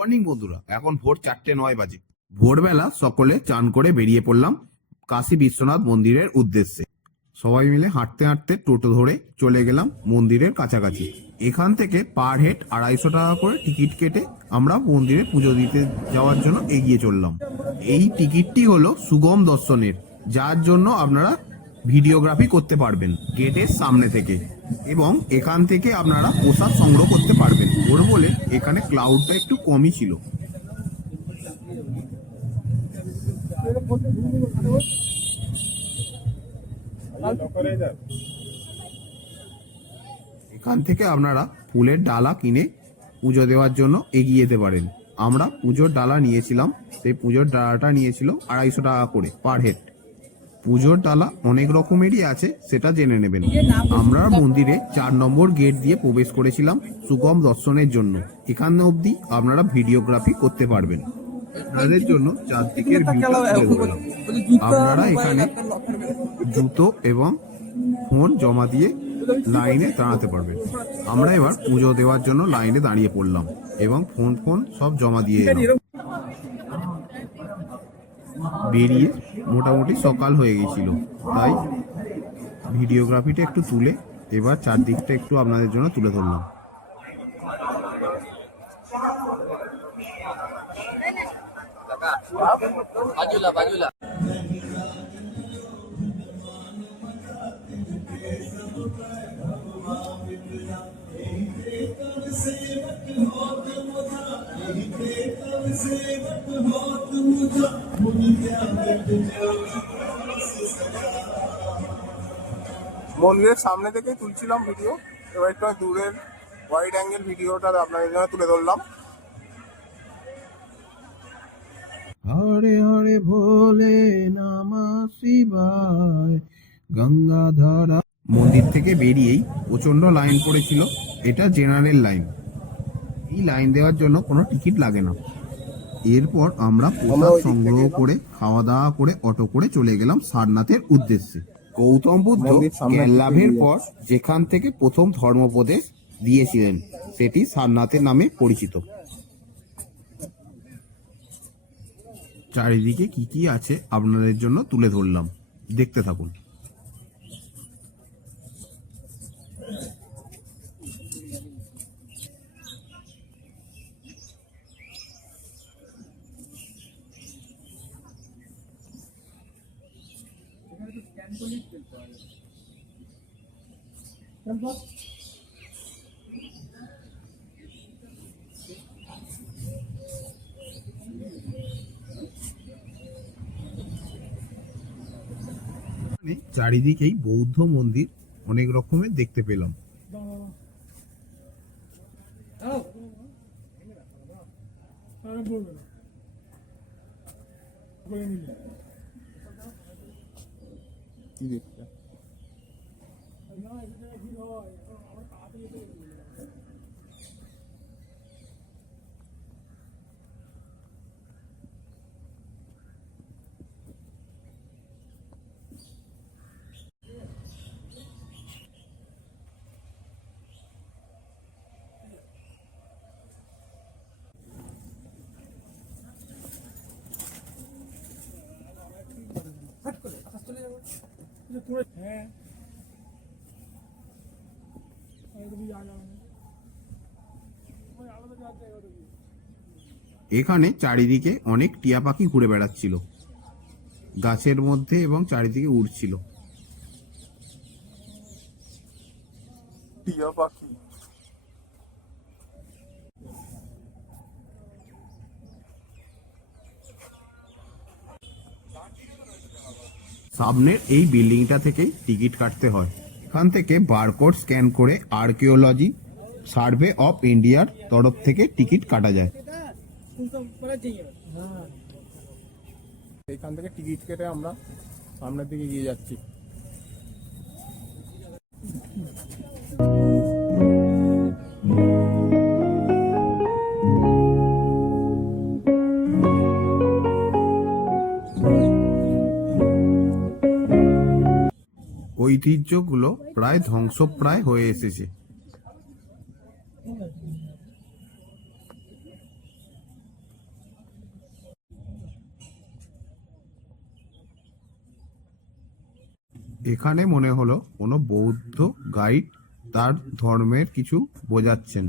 Morning বন্ধুরা, এখন ভোর 4:09 বাজে। ভোরবেলা সকলে চান করে বেরিয়ে পড়লাম কাশী বিশ্বনাথ মন্দিরের উদ্দেশ্যে। সবাই মিলে হাঁটতে হাঁটতে টোটো ধরে চলে গেলাম মন্দিরের কাছাকাছি। এখান থেকে পার হেড 250 টাকা করে টিকিট কেটে আমরা মন্দিরে পুজো দিতে যাওয়ার জন্য এগিয়ে চললাম। এই টিকিটটি হলো সুগম দর্শনের, যার জন্য আপনারা ভিডিওগ্রাফি করতে পারবেন গেটের সামনে থেকে, এবং এখান থেকে আপনারা প্রসাদ সংগ্রহ করতে পারবেন। ওর বলে এখানে ক্লাউডটা একটু কমই ছিল। এখান থেকে আপনারা ফুলের ডালা কিনে পুজো দেওয়ার জন্য এগিয়ে যেতে পারেন। আমরা পুজোর ডালা নিয়েছিলাম, সেই পুজোর ডালাটা নিয়েছিল 250 টাকা করে পার হেড। পুজোর ডালা অনেক রকমেরই আছে, সেটা জেনে নেবেন। আমরা মন্দিরে 4 নম্বর গেট দিয়ে প্রবেশ করেছিলাম সুগম দর্শনের জন্য। এখানে অবধি আপনারা ভিডিওগ্রাফি করতে পারবেন। আপনাদের জন্য চারদিকের ভিউটা তুলে ধরলাম। আপনারা এখানে জুতো এবং ফোন জমা দিয়ে লাইনে দাঁড়াতে পারবেন। আমরা এবার পুজো দেওয়ার জন্য লাইনে দাঁড়িয়ে পড়লাম এবং ফোন সব জমা দিয়ে এলাম। বেরিয়ে মোটামুটি সকাল হয়ে গেছিল, তাই ভিডিওগ্রাফিটা একটু তুলে এবার চারদিকটা একটু আপনাদের জন্য তুলে ধরলাম। মন্দিরের সামনে থেকেই তুলছিলাম ভিডিও, এবার একটু দূরের ওয়াইড অ্যাঙ্গেল ভিডিওটা আপনাদের জন্য তুলে ধরলাম। হরে হরে ভোলে নমঃ শিবায় গঙ্গাধরা। মন্দির থেকে বেরিয়েই প্রচন্ড লাইন পড়েছিল। এটা জেনারেল লাইন, এই লাইন দেওয়ার জন্য কোনো টিকিট লাগে না। এরপর আমরা প্রসাদ সংগ্রহ করে খাওয়া দাওয়া করে অটো করে চলে গেলাম সারনাথের উদ্দেশ্যে। গৌতম বুদ্ধ জ্ঞান লাভের পর যেখান থেকে প্রথম ধর্মোপদেশ দিয়েছিলেন সেটি সারনাথের নামে পরিচিত। চারিদিকে কি কি আছে আপনাদের জন্য তুলে ধরলাম, দেখতে থাকুন। চারিদিকেই বৌদ্ধ মন্দির অনেক রকমের দেখতে পেলাম। এখানে চারিদিকে অনেক টিয়া পাখি ঘুরে বেড়াচ্ছিল গাছের মধ্যে এবং চারিদিকে উড়ছিল। টিয়া পাখি সামনের এই বিল্ডিংটা থেকেই টিকিট কাটতে হয়। এখান থেকে বারকোড স্ক্যান করে আর্কিওলজি সার্ভে অফ ইন্ডিয়ার তরফ থেকে টিকিট কাটা যায়। এইখান থেকে টিকিট কেটে আমরা সামনের দিকে এগিয়ে যাচ্ছি। ঐতিহ্যগুলো প্রায় ধ্বংসপ্রায় হয়ে এসেছে। এখানে মনে হলো কোনো বৌদ্ধ গাইড তার ধর্মের কিছু বোঝাচ্ছেন।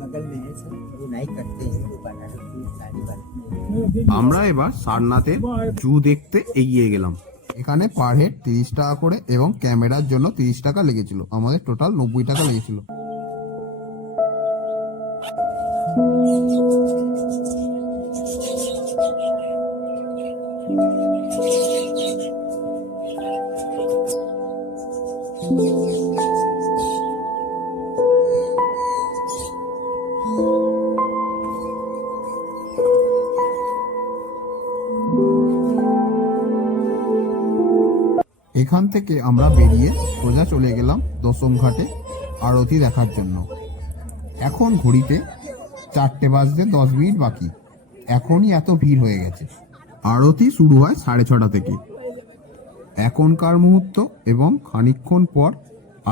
बगल में है सर, वो नहीं करते हैं, वो बनारस की साड़ी वाले। আমরা এবার সারনাথের জু দেখতে এগিয়ে গেলাম। এখানে পার হেড 30 টাকা করে এবং ক্যামেরার জন্য 30 টাকা লেগেছিল। আমাদের টোটাল 90 টাকা লেগেছিল। এখান থেকে আমরা বেরিয়ে সোজা চলে গেলাম দশম ঘাটে আরতি দেখার জন্য। এখন ঘড়িতে 4টে বাজতে 10 মিনিট বাকি। এখনই এত ভিড় হয়ে গেছে। আরতি শুরু হয় 6:30 থেকে। এখনকার মুহূর্ত এবং খানিকক্ষণ পর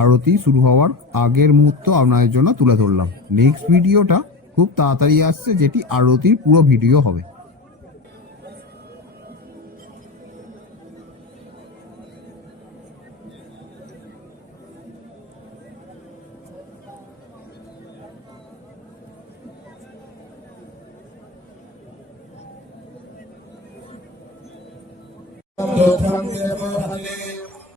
আরতি শুরু হওয়ার আগের মুহূর্ত আপনাদের জন্য তুলে ধরলাম। নেক্সট ভিডিওটা খুব তাড়াতাড়ি আসছে, যেটি আরতির পুরো ভিডিও হবে। Hare